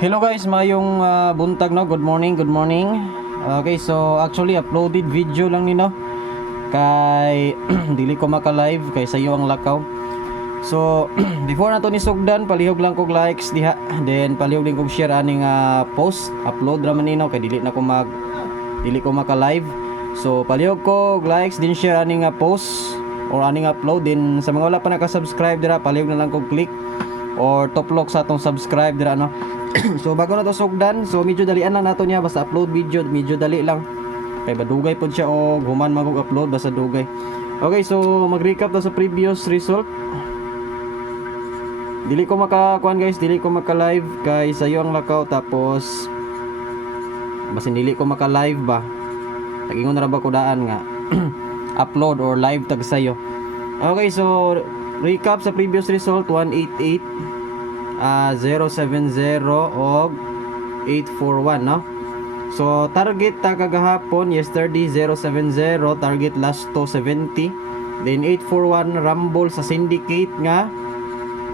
Hello guys, mayong buntag no. Good morning, good morning. Okay, so actually uploaded video lang ni no. Kay dili ko maka-live kay sayo ang lakaw. So before nato ni sugdan, palihog lang kog likes diha. Then palihog din kog share aning post. Upload ra man ni no kay dili ko maka-live. So palihog ko likes din share aning post or aning upload din. Sa mga wala pa naka-subscribe dira, palihog na lang kog click or toplok sa atong subscribe dira no. So bago na to sugdan, so medyo dalian lang nato niya, basta upload video, medyo dali lang. Kay badugay pod siya o human magug upload basta dugay. Okay, so mag-recap ta sa previous result. Dili ko maka-kuan guys, dili ko maka-live kay sayo ang lakaw, tapos basin dili ko maka-live ba. Tagingon ra ba ko daan nga upload or live tag sayo. Okay, so recap sa previous result, 188 070 og 841 no. So target ta kagahapon yesterday 070, target last to 70, then 841 rumble sa syndicate nga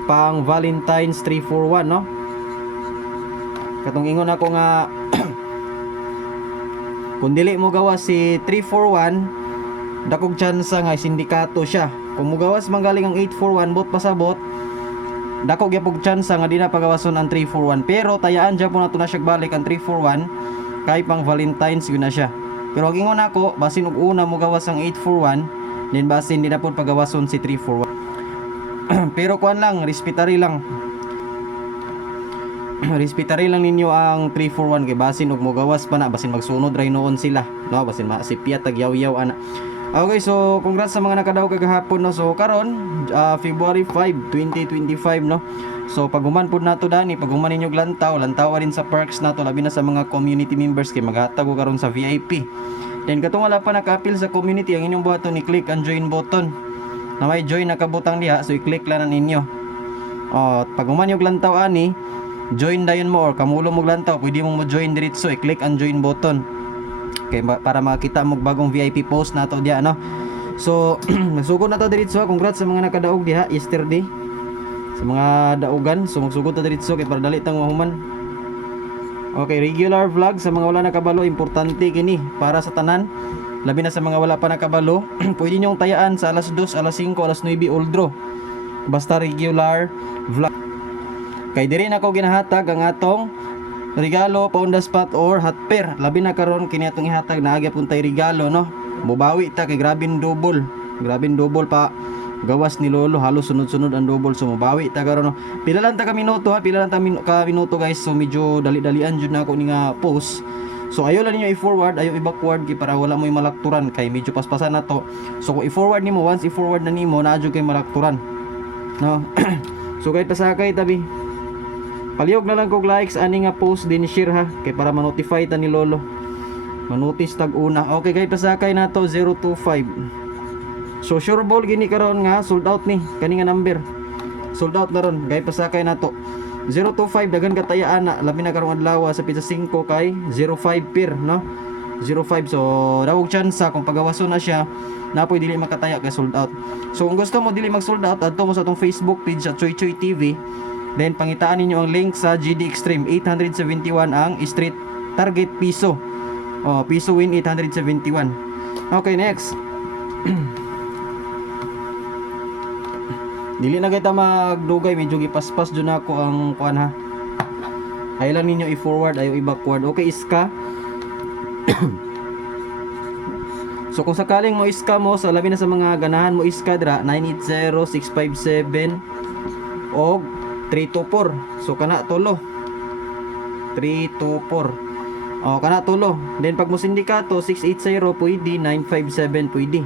pang Valentine's 341 no. Katong ingon ako nga kung dili mo gawas si 341, dakog tsansa nga sindikato siya. Kung mo gawas manggaling ang 841 bot pasabot, dako gyapog chance nga di na pagawason ang 341, pero tayaan dyan po na ito na siya balik ang 341 kay pang Valentine's yun na siya. Pero ang ingon ako, basin og una mo gawas ang 841, then basin di na po pagawason si 341. Pero kuan lang, respetary lang respetary lang ninyo ang 341 kay basin og mo gawas pa na, basin magsunod ray noon sila no, basin masipiyat tag yaw-yaw ana. Okay, so congrats sa mga nakadaog kagahapon no. So karon February 5, 2025 no. So paguman pud nato dani, paguman ninyo lantaw rin sa perks nato, labi na sa mga community members kay maghatag ko karon sa VIP. Then katong wala pa naka-appeal sa community, ang inyong buhaton i-click ang join button. Na may join nakabutang diha, so i-click lang ninyo. Paguman yung lantaw ani, join dayon mo or kamulo mo lantaw, pwede mo join diretso, i-click ang join button. Okay, para makita mo bagong VIP post nato diha no. So magsugod na to diretso. Congrats sa mga nakadaog diha yesterday, sa mga daugan. So magsugod ta diretso kay para dali tang mahuman. Okay, regular vlog sa mga wala nakabalo, importante kini para sa tanan, labi na sa mga wala pa nakabalo. Pwede nyong tayaan sa alas 2, alas 5, alas 9 all draw, basta regular vlog. Kay diri na ko ginahatag ang atong regalo pa on the spot or hot pair. Labi na karon kini atong ihatag na agya puntay regalo no. Mubawi ta kay grabing double pa gawas ni lolo, halos sunod-sunod ang double. So mubawi ta karon no. Pila lang ta ka minuto ha, pila lang ta ka minuto guys. So medyo dali-dalian jud na ako ni nga post. So ayo lang niyo i-forward, ayo i-backward kay para wala mo malakturan kay medyo paspasan na to. So kung i-forward nimo, once i-forward na nimo na jud kay malakturan no. So kahit pasakay tabi, palihog na lang kog likes ani nga post din share ha, kay para ma-notify ta ni lolo, ma-notice tag una. Okay, kay pasakay na to 025. So sure ball gini karon nga sold out ni kani nga number, sold out na ron. Kay pasakay na to 025, dagan katayaan na, labi na karong adlaw sa pizza 5 kay 05 pair no, 05. So dawog chance kung pagawason na siya napoy dili makataya kay sold out. So kung gusto mo dili mag sold out, adto mo sa atong Facebook page sa Choy Choy TV. Then pangitaan ninyo ang link sa GD Extreme 871 ang street target piso. Piso win 871. Okay, next. Dili na kita magdugay, medyo gipaspas jud nako ang kuan ha. Ay lang ninyo i-forward, ayo i-backward. Okay, iska. So kung sakaling mo iska mo, sa labi na sa mga ganahan mo iska dra 980 657 og 324. So kana tulo 324. Kana tulo. Then pag mo sindikato 680 pwede, 957 pwede.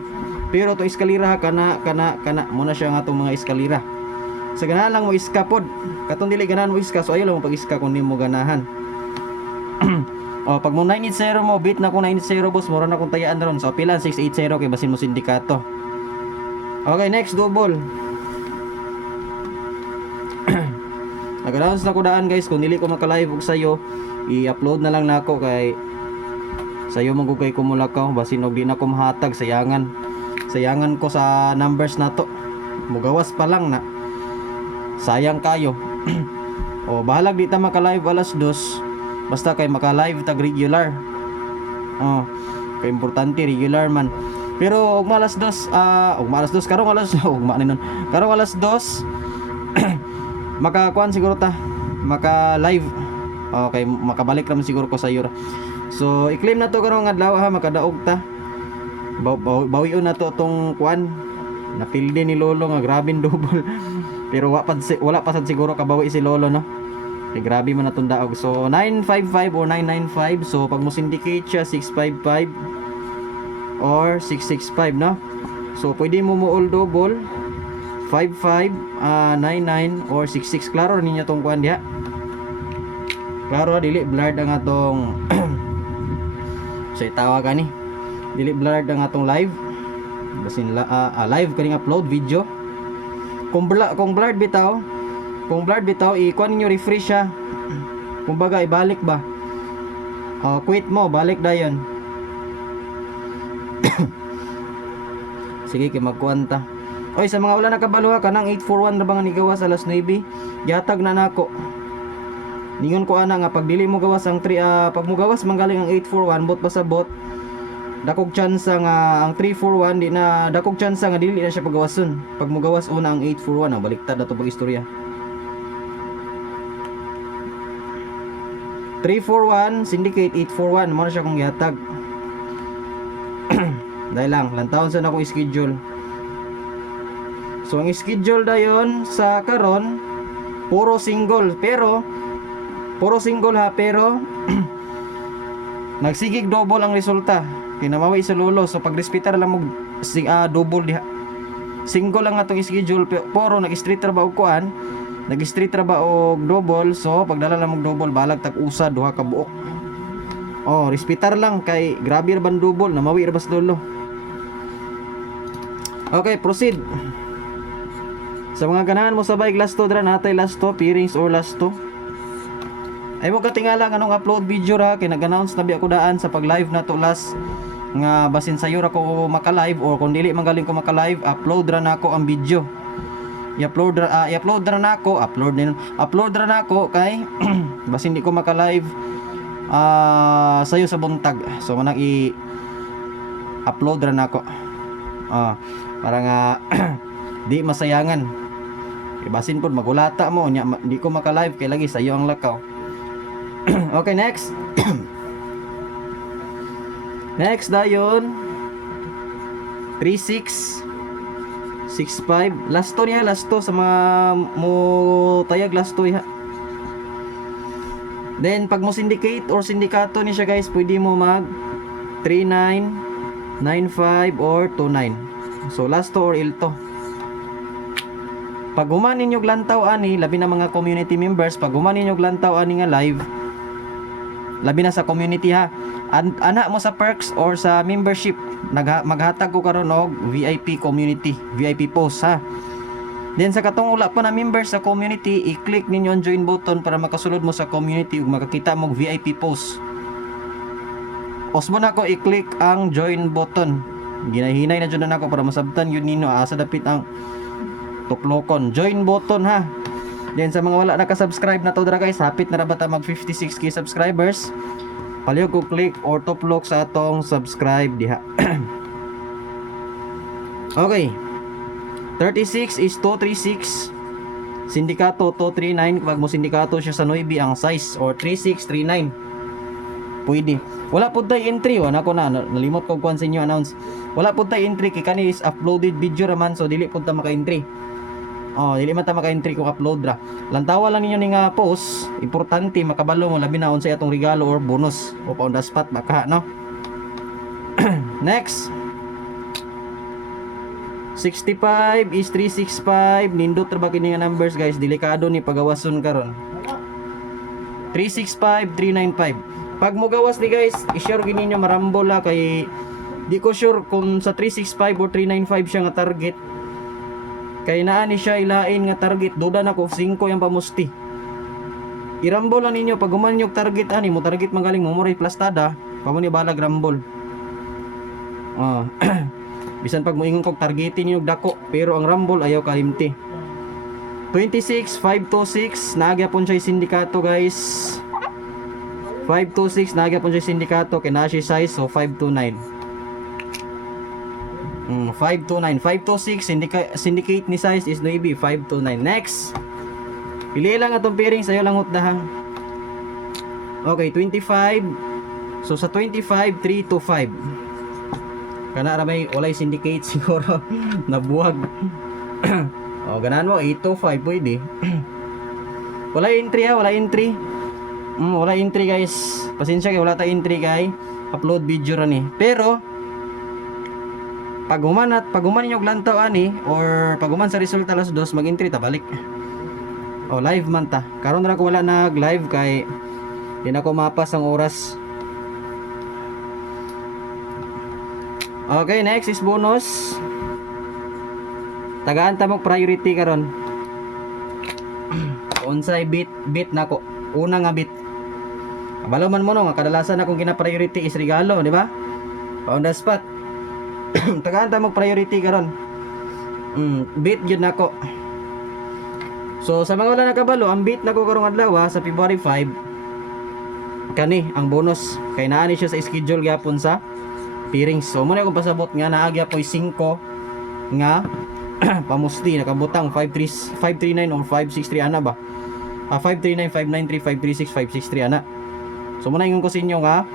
Pero to eskalira kana muna siya nga tong mga eskalira. Sa ganahan lang mo iska pod. Katong dili ganahan mo iska, so ayo lang mo pag iska kung di mo ganahan. Pag mo 980 mo, beat na ko 980 boss, mura na kung tayaan ron. So pilan 680 kay basin mo sindikato. Okay, next double. Nag-announce na ko daan guys, kung dili ko maka-live og sayo, i-upload na lang nako kay sayo magugay ko mulakaw, basin og di na ko mahatag, sayangan ko sa numbers nato. Mugawas pa lang na. Sayang kayo. O bahalag di ta maka-live alas 2, basta kay maka-live tag regular. Oh, kay importante regular man. Pero ugma alas 2, ugma alas 2 karong alas ugma ni nun. Karong alas 2 makakuan siguro ta, maka-live. Okay, makabalik naman siguro ko sa iyo. So i-claim na to karong adlaw ha, makadaog ta. Bawion na to tong kuan. Napildi ni Lolo nga grabing double. Pero wala pa sad siguro kabawi si Lolo, no? Eh, grabe man natong daog. So 955 or 995. So pag mo syndicate siya 655 or 665, no? So pwede mo all double 55, 99 or 66. Klaro ninyo tong kuan diha. Klaro dili blurred ang atong so itawag ani. Dili blurred ang atong live. Basin live kaning upload video. Kung blurred bitaw, i-kuan ninyo refresh siya. Kumbaga ibalik ba? Quit mo, balik dayon. Sige kay magkuan ta. Oy, sa mga wala nakabaluha kanang 841 ra bang ni gawas alas 9, yatag na nako. Ningon ko ana nga pag dili mo gawas ang 3 pag mo gawas manggaling ang 841 bot pa sa bot. Dakog tsansa nga ang 341 di na dakog tsansa nga dili na siya pagawason. Pag mo gawas una ang 841, baliktad na to pag istorya. 341 syndicate 841 mo na siya kung gihatag. Dahil lang lantawon sa akong schedule. So ang schedule dayon sa karon puro single pero nagsigig double ang resulta. Kinamawi sa Lolo. So pag respitar lang mo double diha. Single lang atong schedule pero nag-street ra ba og kuan? Nag-street ra ba og double. So pagdala lang mo double balag tag usa duha ka buok. Oh, respitar lang kay grabe ra ban double namawi ra bas Lolo. Okay, proceed. Sa mga ganahan mo sabay last 2 dra natay last 2 peerings or last 2. Ay mo katingala nga nung upload video ra kay nag-announce na bi ako daan sa pag-live na to last nga basin sayo ra ko maka-live or kung dili magaling ko maka-live, upload ra nako ang video. I-upload ra nako kay basin di ko maka-live sayo sa buntag. So manang i-upload ra nako. Para nga di masayangan. Kay basin pud magulata mo nya di ko maka-live kay lagi sayo ang lakaw. Okay, next. Next dayon 36 65 last to niya, last to sa mga mo tayag last to ha. Then pag mo syndicate or sindikato ni siya guys, pwede mo mag 39 95 or 29. So last to or ilto. Pag human ninyo lantaw ani, labi na mga community members, pag human ninyo lantaw ani nga live, labi na sa community ha. Ana mo sa perks or sa membership, maghatag ko karon og VIP community, VIP post ha. Then sa katong wala pa na members sa community, i-click ninyo ang join button para makasulod mo sa community ug makakita mo VIP post. Osmo na ko i-click ang join button. Ginahinay na jud na ako para masabtan yun ninyo asa dapit ang tuplokon join button ha. Then sa mga wala naka-subscribe na to dra guys, hapit na ra bata mag 56k subscribers. Palihog ko click or tuplok sa atong subscribe diha. Okay. 36 is 236. Sindikato 239. Pag mo sindikato siya sa 9 ang size or 3639. Pwede. Wala pud tay entry wala ko na nalimot ko kuan sa inyo announce. Wala pud tay entry kay kani is uploaded video raman so dili pud ta maka-entry. Dili man ta maka-entry kung upload ra. Lantawa lang ninyo ning post, importante makabalo mo labi na unsay atong regalo or bonus o pa on the spot baka no. Next. 65 is 365. Nindot ra ba kini nga numbers guys, delikado ni pagawason karon. 365 395. Pag mo gawas ni guys, i-share gini niyo marambol ha kay di ko sure kung sa 365 or 395 siya nga target. Kay naa ni siya ilain nga target, duda na ko 5 yung pamusti. Irambol lang ninyo pag human yung target ani mo target magaling mo moray plastada, pamo ni balag rambol. Bisan pag moingon kog targetin niyo dako, pero ang rambol ayaw kalimti. 26 526 nagyapon siya sindikato guys. 526 nagyapon siya sindikato kay na siya size so 529. 529 526 syndicate ni size is maybe 529. Next. Pili lang atong pairing sayo lang hutdahang. Okay, 25. So sa 25 3 to 5. Kana ra may walay syndicate siguro nabuwag. O ganan mo 8 to 5 pwede. Wala entry ha, wala entry. Wala entry guys. Pasensya kay wala ta entry kay upload video ra ni. Pero pag human ninyo glantaw ani or pag human sa resulta alas 2 mag-entry ta balik. O live man ta. Karon ra ko wala nag-live kay di na ko mapas ang oras. Okay, next is bonus. Tagaan ta mo priority karon. Unsay bit nako. Una nga bit. Kabalo man mo no nga kadalasan akong gina-priority is regalo, di ba? On the spot. Tagaan ta mo priority karon. Bit gyud nako. So sa mga wala nakabalo, ang bit nako karong adlaw sa February 5 kani ang bonus kay naani siya sa schedule gyapon sa pairings. So mo na akong pasabot nga naagya po 5 nga pamusti nakabutang 539 or 563 ana ba? 539 593 536 563 ana. So mo na ingon ko sa inyo nga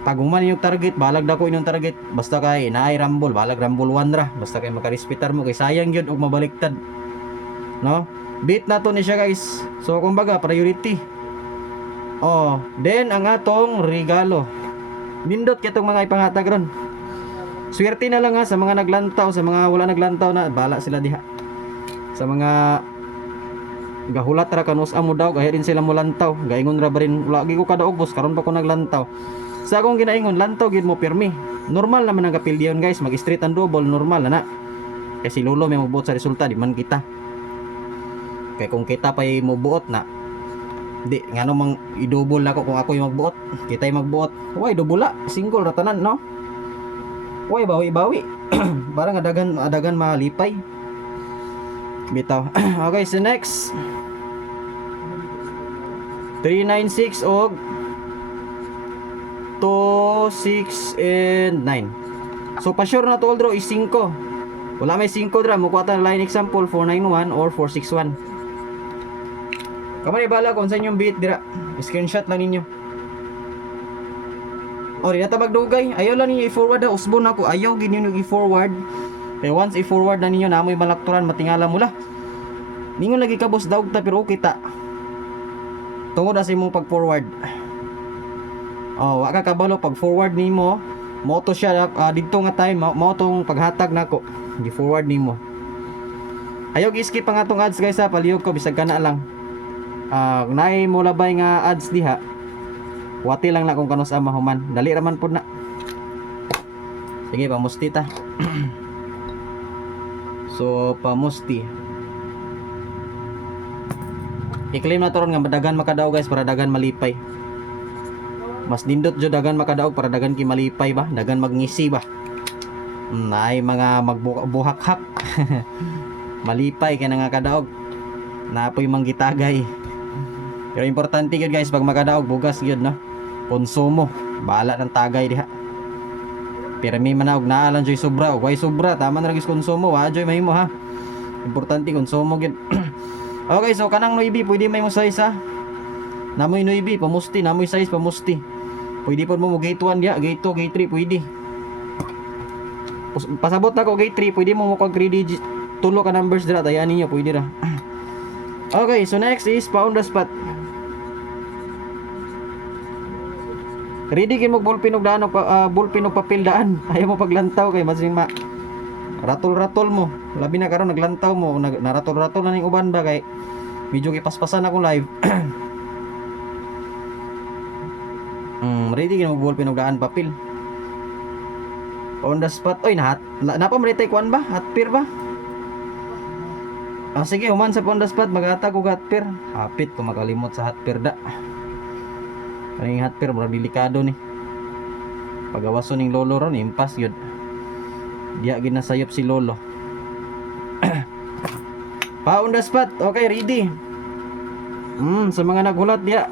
pag human yung target, balag dako inyong target. Basta kay naay rumble, balag rumble 1 ra. Basta kay makarespetar mo kay sayang gyud og mabaliktad. No? Beat na to ni siya guys. So kumbaga priority. Oh, then ang atong regalo. Nindot kitong mga ipangatag ron. Swerte na lang ha sa mga naglantaw, sa mga wala naglantaw na bala sila diha. Sa mga gahulat ra kanus amo daw kaya din sila mo lantaw. Gaingon ra ba rin lagi ko kada ubos karon pa ko naglantaw. Sa akong ginaingon, lantaw gid mo pirmi. Normal naman ang kapildiyon guys, mag straight and double normal na. Kasi lolo may mabuot sa resulta, di man kita. Kaya kung kita pa mo buot na, di ngano mang i-double nako kung ako yung magbuot. Kita yung magbuot. Why double single ra tanan no? Why bawi-bawi? Parang adagan malipay. Bitaw. Okay, so next. 396 og 2, 6, and 9. So, pa-sure na to all draw is 5. Wala may 5 dra. Mukha tayo line example 491 or 461. Kamay bala kung saan yung beat dira. Screenshot lang ninyo. O, rin na magdugay. Ayaw lang ninyo i-forward ha. Usbon ako. Ayaw gin ninyo i-forward. Kaya once i-forward na ninyo, namoy malakturan, matingala mula. Ningon lagi ka boss daog ta pero okay ta. Tungod na sa imong pag-forward. Oh, wa ka kabalo pag forward nimo, mo to siya didto nga time mo tong paghatag nako. Gi forward nimo. Ayaw gi-skip ang atong ads guys ha, palihog ko bisag kana lang. Naay mo labay nga ads diha. Wati lang na kung kanus ama human. Dali ra man pud na. Sige, pamusti ta. So, pamusti. I-claim na to ron nga dagan makadaog guys para dagan malipay. Mas nindot jud dagan makadaog para dagan ki malipay ba, dagan magngisi ba. Naay mga magbuhak-hak. Malipay kay nga kadaog. Naapoy manggitagay. Pero importante gyud guys pag makadaog bugas gyud no. Konsumo, bala ng tagay diha. Pero may manaog naalan joy sobra, way sobra, tama na gis konsumo, wa joy mahimo ha. Importante konsumo gyud. Okay, so kanang noibi pwede may mo size ha. Namoy noibi pamusti, namoy size pamusti. Pwede po mo gate 1 dia, gate 2, gate 3 pwede. Pasabot na ko gate 3, pwede mo kag 3 digit. Tulo ka numbers dira tayan ninyo, pwede ra. Okay, so next is pound the spot. Ready kin mo ballpen og daan ballpen og papel daan. Ayaw mo paglantaw kay masing ratol-ratol mo. Labi na karon naglantaw mo, naratol-ratol na ning uban ba kay medyo kipaspasan ako live. Ready kin mo ballpen og daan papel. On the spot. Oy, napa mo retay kuan ba? Hotpir ba? Sige, human sa on the spot magatag og hotpir. Hapit ko makalimot sa hotpir da. Kaning hotpir mura delikado ni. Pagawason ning lolo ron impas gyud. Diya ginasayop si lolo. Pa on the spot. Okay, ready. Sa mga nagulat diya.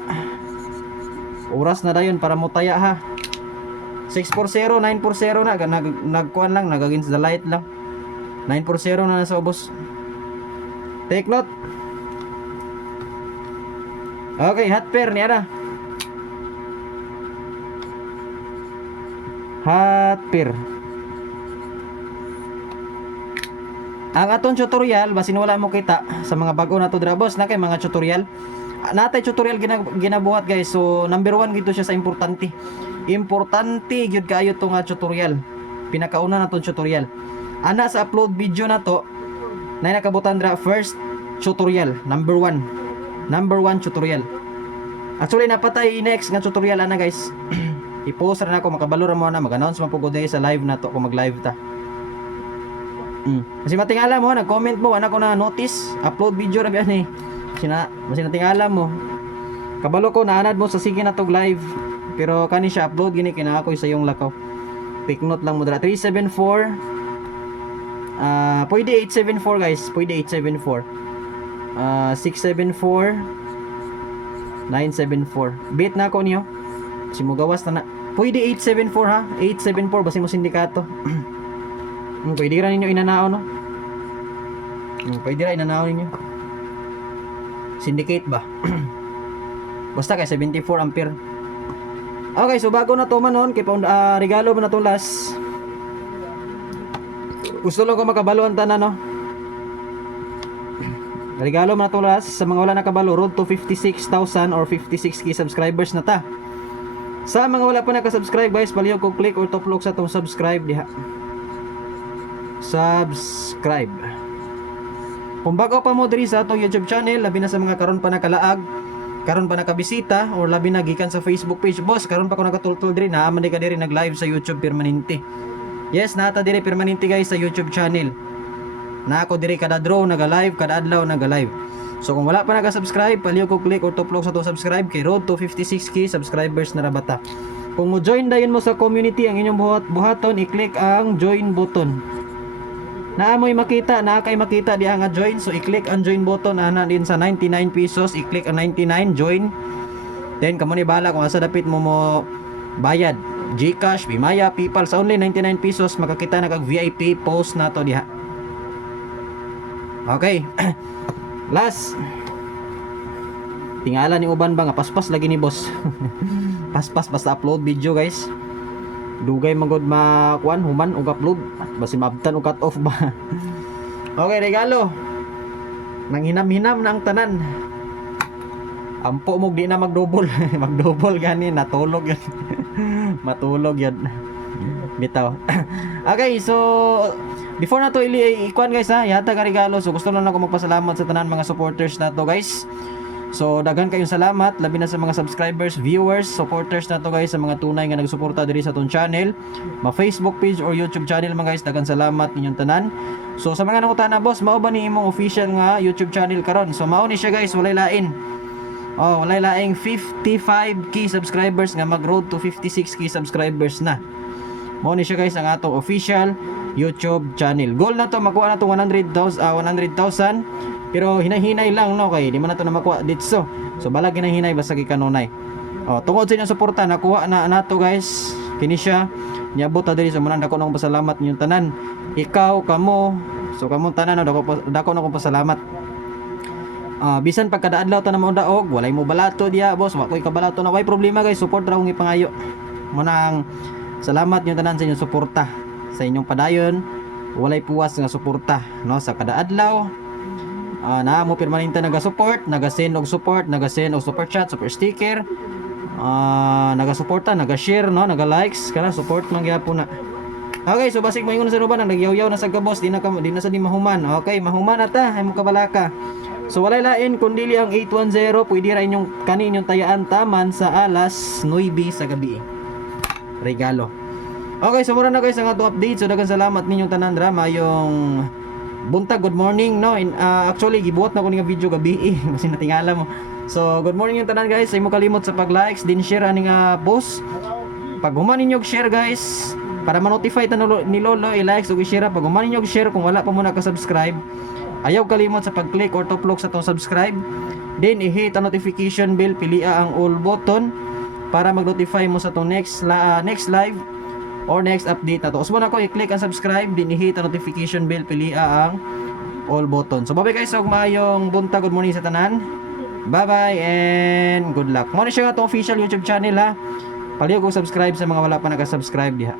Oras na dayon para mo taya ha. 640, 940 na nagkuan lang, nag-against the light lang. 940 na nasa ubos. Take note. Okay, hot pair ni ara. Hot pair. Ang aton tutorial basin wala mo kita sa mga bago na to dra boss na kay mga tutorial. Natay tutorial ginabuhat guys. So number 1 gito siya sa importante. Importante gyud kaayo to nga tutorial. Pinakauna na tong tutorial. Ana sa upload video na to na nakabutan dra first tutorial, number 1. Number 1 tutorial. Actually napatay next nga tutorial ana guys. I-post ra nako makabalo ra mo na mag-announce man pugod sa live na to kung mag-live ta. Kasi matingala mo, nag-comment mo, anak ko na notice, upload video ra biyan eh. Kasi natingala mo. Kabalo ko naanad mo sa sige na tog live. Pero kani siya upload gini kinaakoy sa yung lakaw. Take note lang mo dra 374. Pwede 874 guys, pwede 874. 674 974. Bit na ako niyo. Si mo gawas na. Pwede 874 ha. 874 basi mo sindikato. Pwede ra ninyo inanao no. Pwede ra inanao ninyo. Syndicate ba? Basta kay 74 ampere. Okay, so bago na to manon kay regalo mo na to last. Gusto lang ko makabaluan tanan no. Regalo mo na to last sa mga wala nakabalo road to 56,000 or 56k subscribers na ta. Sa mga wala pa naka-subscribe guys, palihog ko click or toplog sa tong subscribe diha. Subscribe. Kung bago pa mo diri sa atong YouTube channel, labi na sa mga karon pa nakalaag, karon pa nakabisita or labi na gikan sa Facebook page, boss, karon pa ko nakatultol diri na man di ka diri nag-live sa YouTube permanente. Yes, nata diri permanente guys sa YouTube channel. Na ako diri kada draw naga-live, kada adlaw naga-live. So kung wala pa naka-subscribe, palihog ko click or toplog sa tong subscribe kay road to 56k subscribers na rabata. Kung mo join dayon mo sa community ang inyong buhaton, i-click ang join button. Naamoy makita, naakay makita diha nga join, so i-click ang join button ana din sa 99 pesos, i-click ang 99 join. Then kamo ni bala kung asa dapit mo bayad. GCash, Bimaya, PayPal sa only 99 pesos makakita na kag VIP post nato diha. Okay. Last. Tingala ni uban ba nga paspas lagi ni boss. Paspas basta upload video guys. Dugay magod makuan human og upload basi mabtan og cut off ba. Okay, regalo. Nang hinam-hinam na ang tanan. Ampo mo di na mag-double. Mag-double gani natulog yan. Matulog yan. Bitaw. Okay, so before na to ikuan guys ha, yata ka regalo. So gusto lang ako magpasalamat sa tanan mga supporters na to guys. So daghan kayong salamat labi na sa mga subscribers, viewers, supporters na to guys, sa mga tunay nga nagsuporta diri sa tong channel, ma Facebook page or YouTube channel mga guys, daghan salamat ninyong tanan. So sa mga nakutana boss, mao ba ni imong official nga YouTube channel karon? So mao ni siya guys, walay lain. Oh, walay laing 55k subscribers nga mag-road to 56k subscribers na. Mao ni siya guys ang atong official YouTube channel. Goal na to makuha na to 100,000 pero hinahinay lang no kay di man nato na makuha dito. So balag hinahinay basta gikanunay. Oh, tungod sa inyong suporta nakuha na nato guys. Kini siya niabot ta diri sa manan dako nang pasalamat ninyong tanan. Ikaw kamo, so kamong tanan dako na ko pasalamat. Bisan pagkada adlaw ta na mo daog, walay mo balato diya boss, wa koy kabalato na way problema guys, support ra kong ipangayo. Munang salamat niyo tanan sa inyong suporta. Sa inyong padayon, walay puwas nga suporta no sa kada adlaw. Na mo permanente naga-support, naga-send og support, naga-send og super chat, super sticker. Naga-suporta, naga-share no, naga-likes, kana support man gyapon na. Okay, so basig mo ingon sa ruban ang nagyaw-yaw na sa gabos, di na sa di mahuman. Okay, mahuman ata, ay mo kabalaka. So walay lain kun dili ang 810, pwede ra inyong kani inyong tayaan taman sa alas 9 sa gabi. Regalo. Okay, so mura na guys ang atong update. So daghang salamat ninyong tanan dra mayong buntag, good morning no. Actually gibuhat na ko ning video gabi kasi natingala mo. So good morning yung tanan guys. Ay mo kalimot sa pag-likes din share ani nga post. Pag human ninyo share guys para ma-notify ta ni Lolo i-likes ug i-share. Pag human ninyo share kung wala pa mo naka-subscribe, ayaw kalimot sa pag-click or tuplok sa tong subscribe. Then i-hit ang notification bell, pilia ang all button para mag-notify mo sa tong next live or next update na to. Usbo na ko i-click ang subscribe, then i-hit ang notification bell, pilia ang all button. So bye guys, og maayong buntag, good morning sa tanan. Bye bye and good luck. Mo ni siya nga to official YouTube channel ha. Palihog og subscribe sa mga wala pa naka-subscribe diha.